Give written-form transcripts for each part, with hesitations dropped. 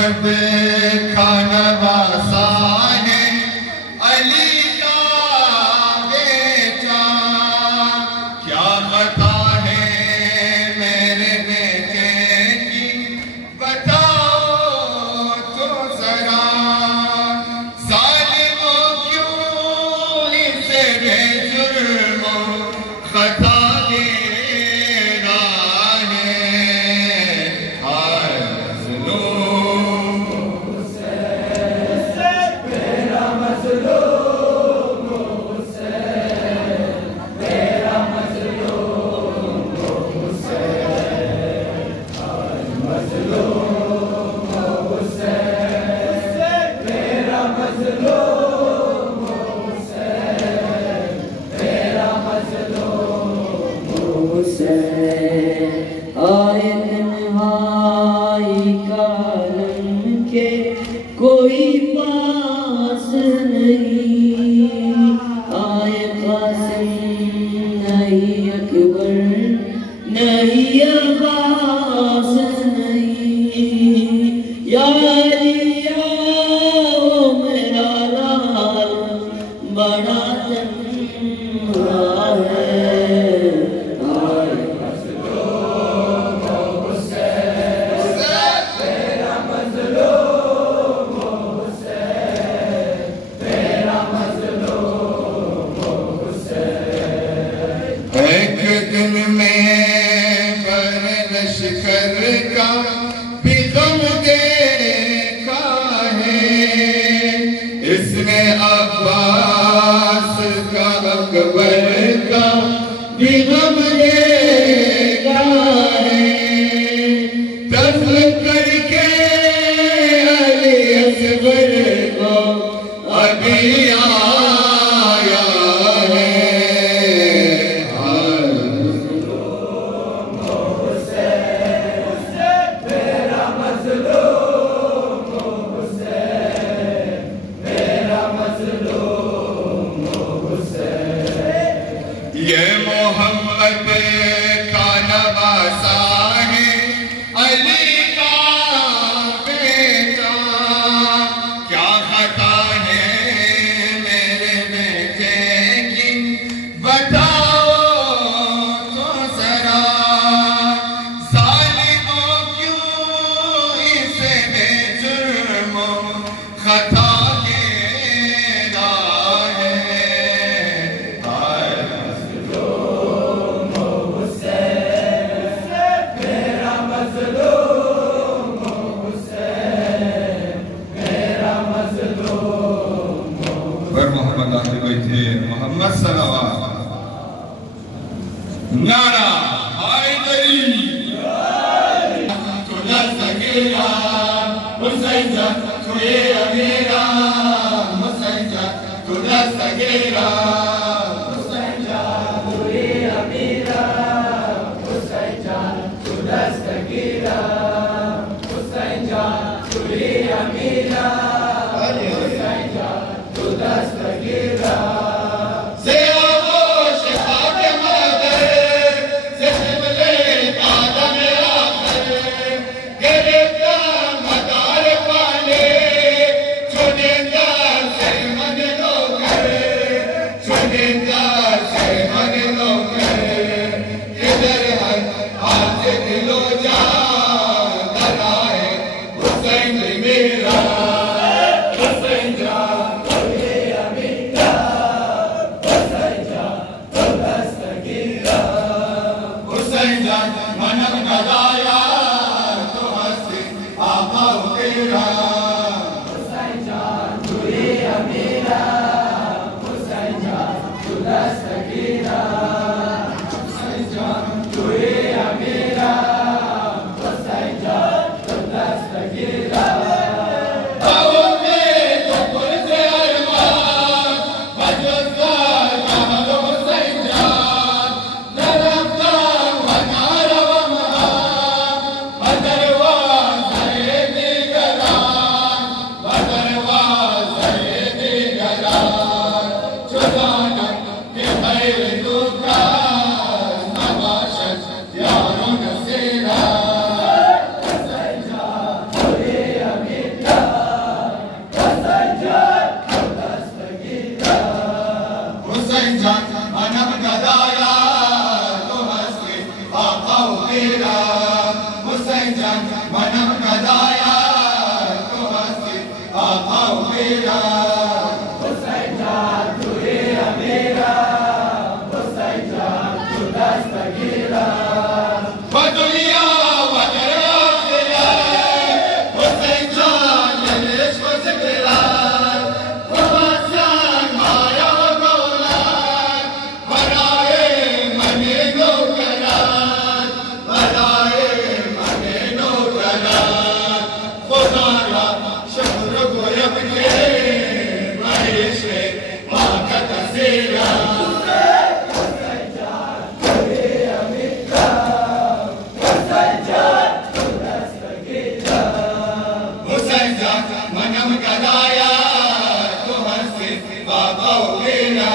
मोहम्मद का नवासा है, अली का बेटा। क्या खता है मेरे बेटे की, बताओ तो जरा। जालिमों क्यों इसे बेजुर्म खता दे कोई पास नहीं, आए कासिम नहीं, अकबर नहीं, अब्बास नहीं। या अली ओ मेरा लाल बड़ा तन्हा है। दिन में बर लश्कर का भी गम देखा है, इसने अब्बास का अकबर का भी गम देखा है। दफन करके अली असगर को अभी आया है। ये मोहम्मद का नवासा है, अली का बेटा। क्या खता है मेरे बेटे की, बताओ तो जरा। जालिमों क्यों इसे बेजुर्म खता मोहम्मद सल्लल्लाहु नारा हैदरी तुझा सगेरा हुसैन जा तुए अमीरा हुसैन जा तुझा सगेरा हुसैन जा तुए अमीरा हुसैन जा तुझा सगेरा हुसैन जा तुए अमीरा हुसैन जा तुझा सगेरा। जान मनम गदाया तो हंसे आका मेरा हुसैन जान मनम गदाया तो हंसे आका मेरा हुसैन जान तू है मेरा हुसैन जान तू दस्तगीरा बदुलिया मनम गदाया तो हंसे बाबा मेरा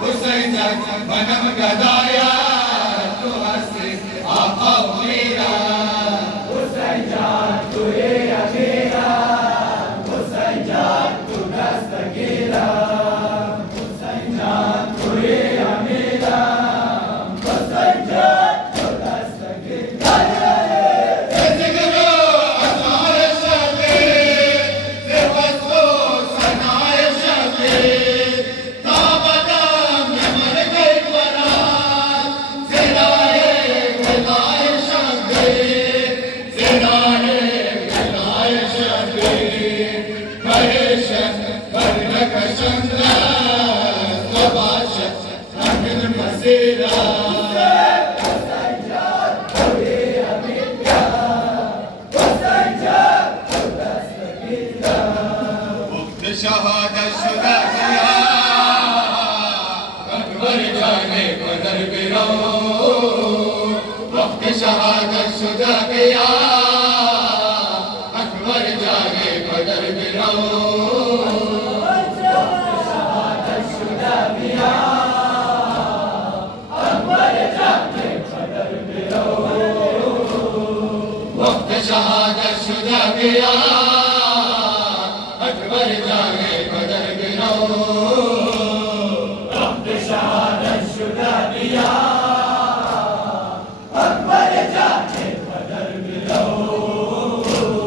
हुसैन जान मनम गदाया तो हंसे आका मेरा हुसैन जान तू है मेरा हुसैन जान तू दस्तगीरा हुसैन जान तू है मेरा हुसैन जान तू दस्तगीरा शहादत शुदा किया अकबर जाने कदर बिरो वक्त शहादत शुदा किया अकबर जाने कदर बिरो शहादत शुदा किया अकबर जाने कदर बिरो वक्त शहादत शुदा किया अकबर जाने कदर गिरो वक्त शहादत शुदा किया अकबर जाने कदर गिरो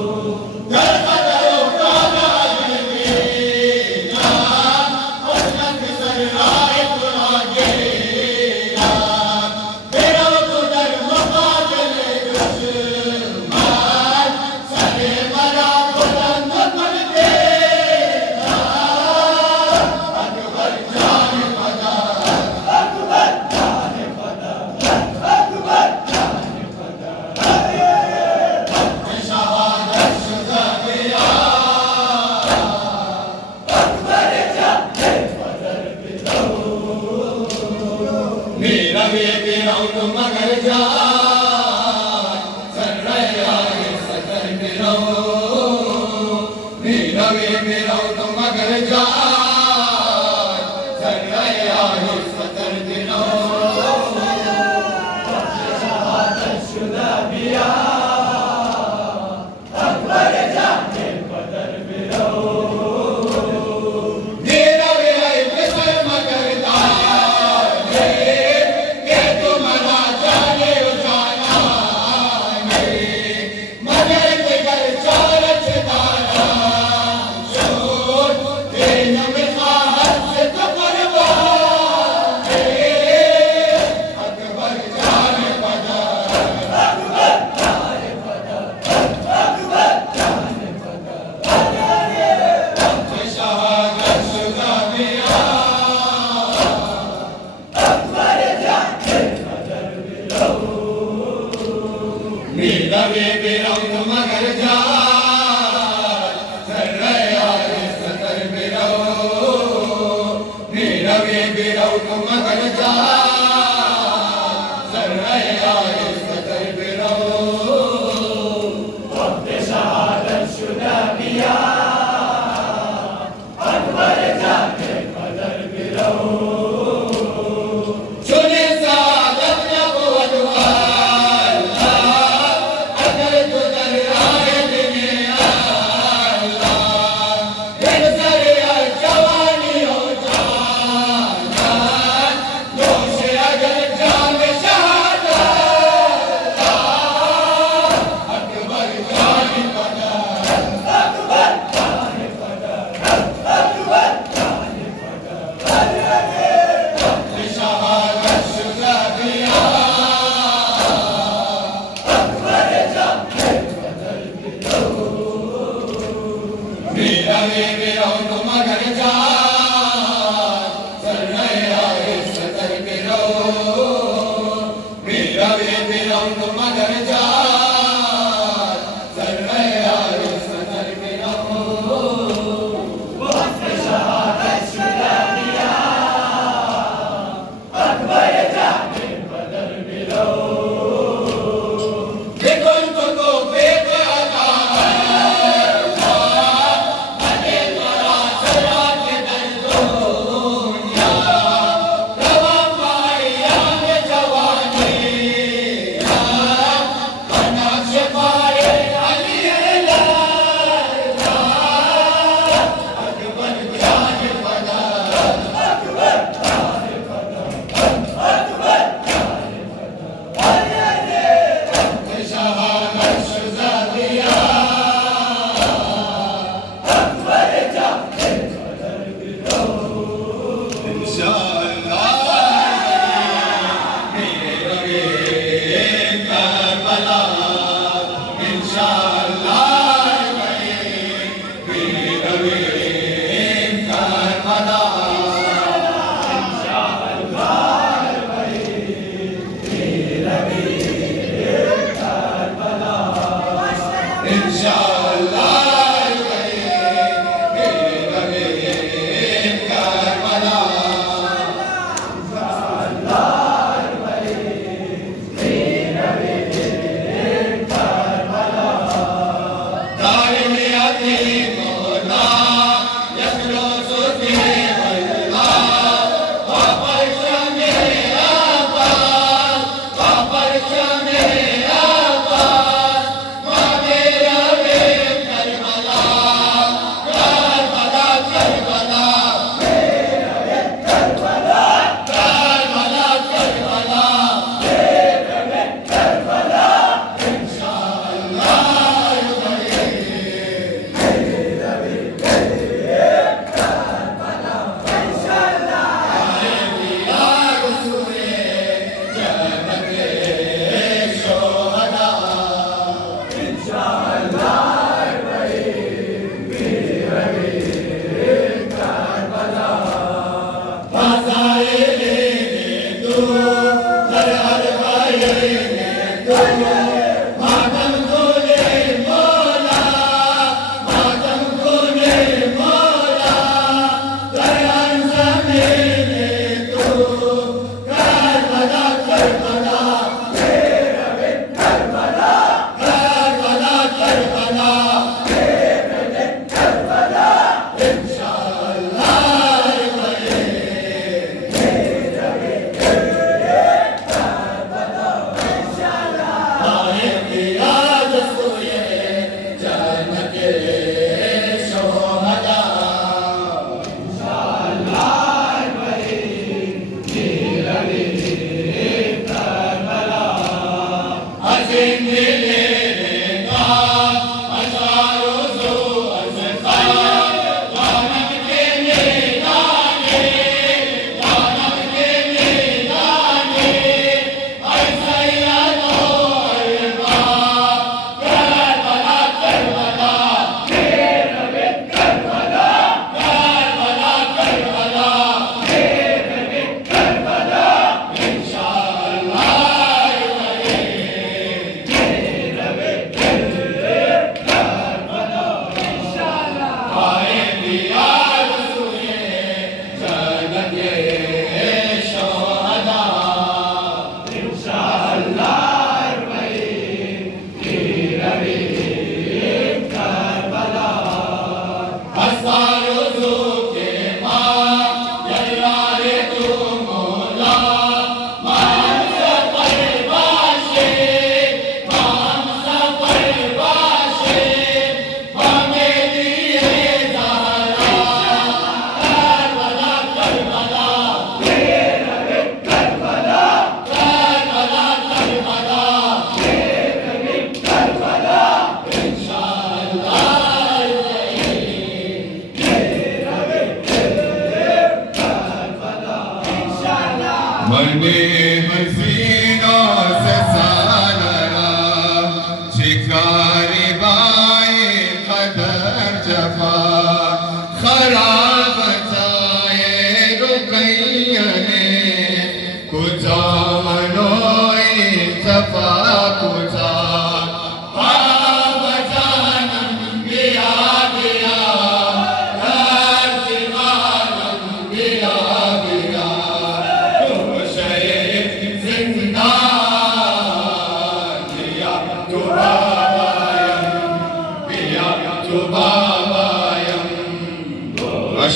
मगर जा सतर गिरो मेरा मगर जा सतर गिरो शहादत शुदा किया अकबर जाने कदर गिरो मेरा मगर जा मगर जा सतर गिरो मेरा मगर जा सतर गिरो वक्त शहादत शुदा किया अकबर जाने कदर गिरो जवानी हो जा फिरौन मगर जात सर्वे आए सदर फिरौन वक्त शहादत शुदा दिया अकबर जाके बदर फिरौन देखो इनको बेद अदा बने तोरा चला के दर्दो या रवा माया के जवानी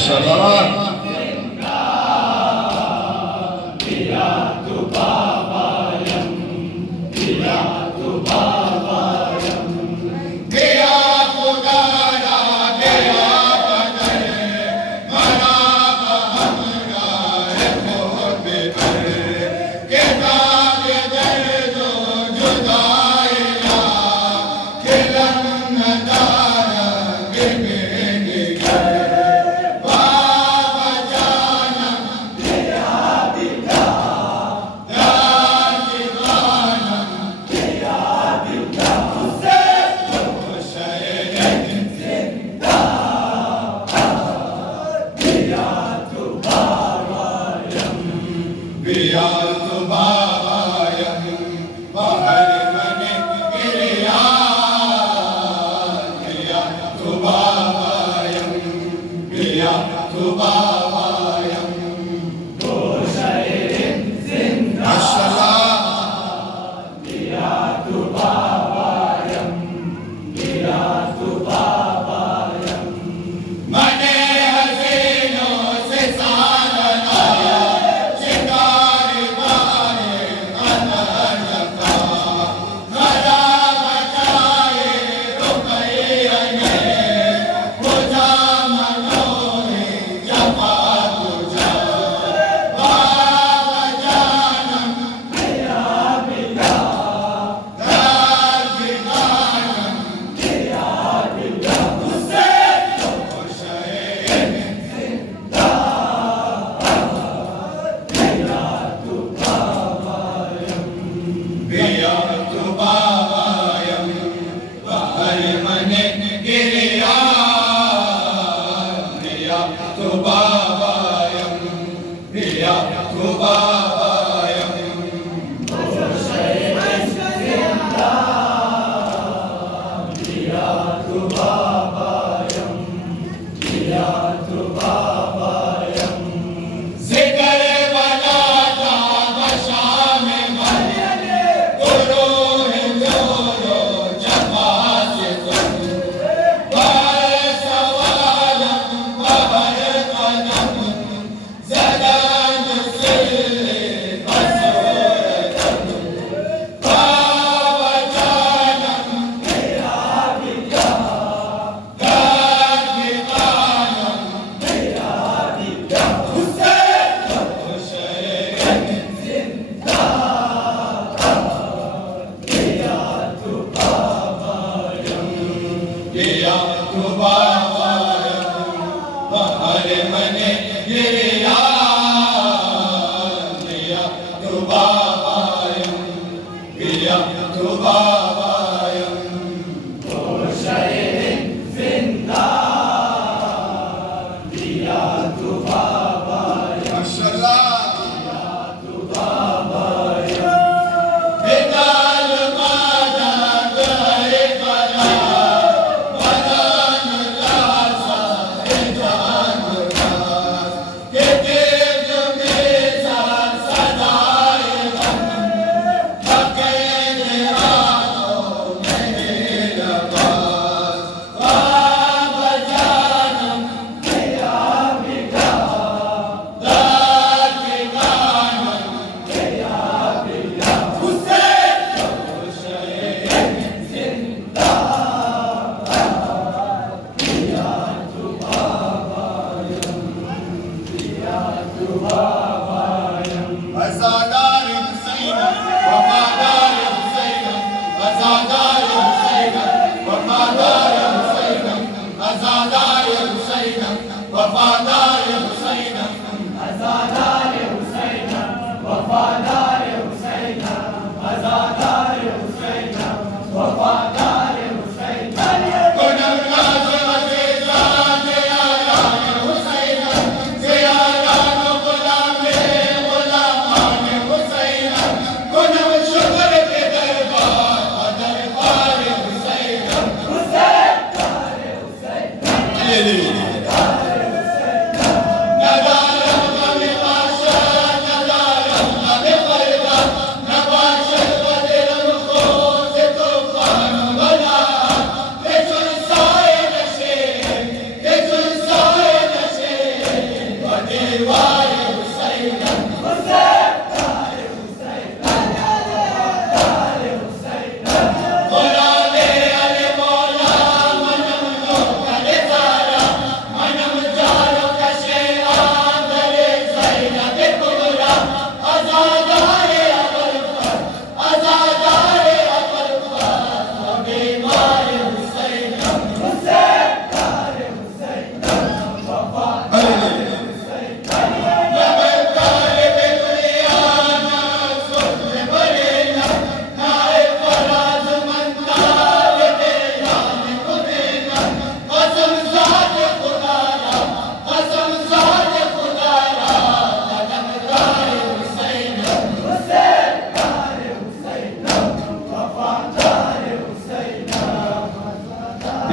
माशाअल्लाह।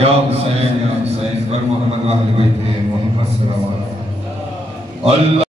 या हुसैन बर मोहम्मद व अहले बैत मोहम्मद सल्लल्लाहु अलैहि वसल्लम।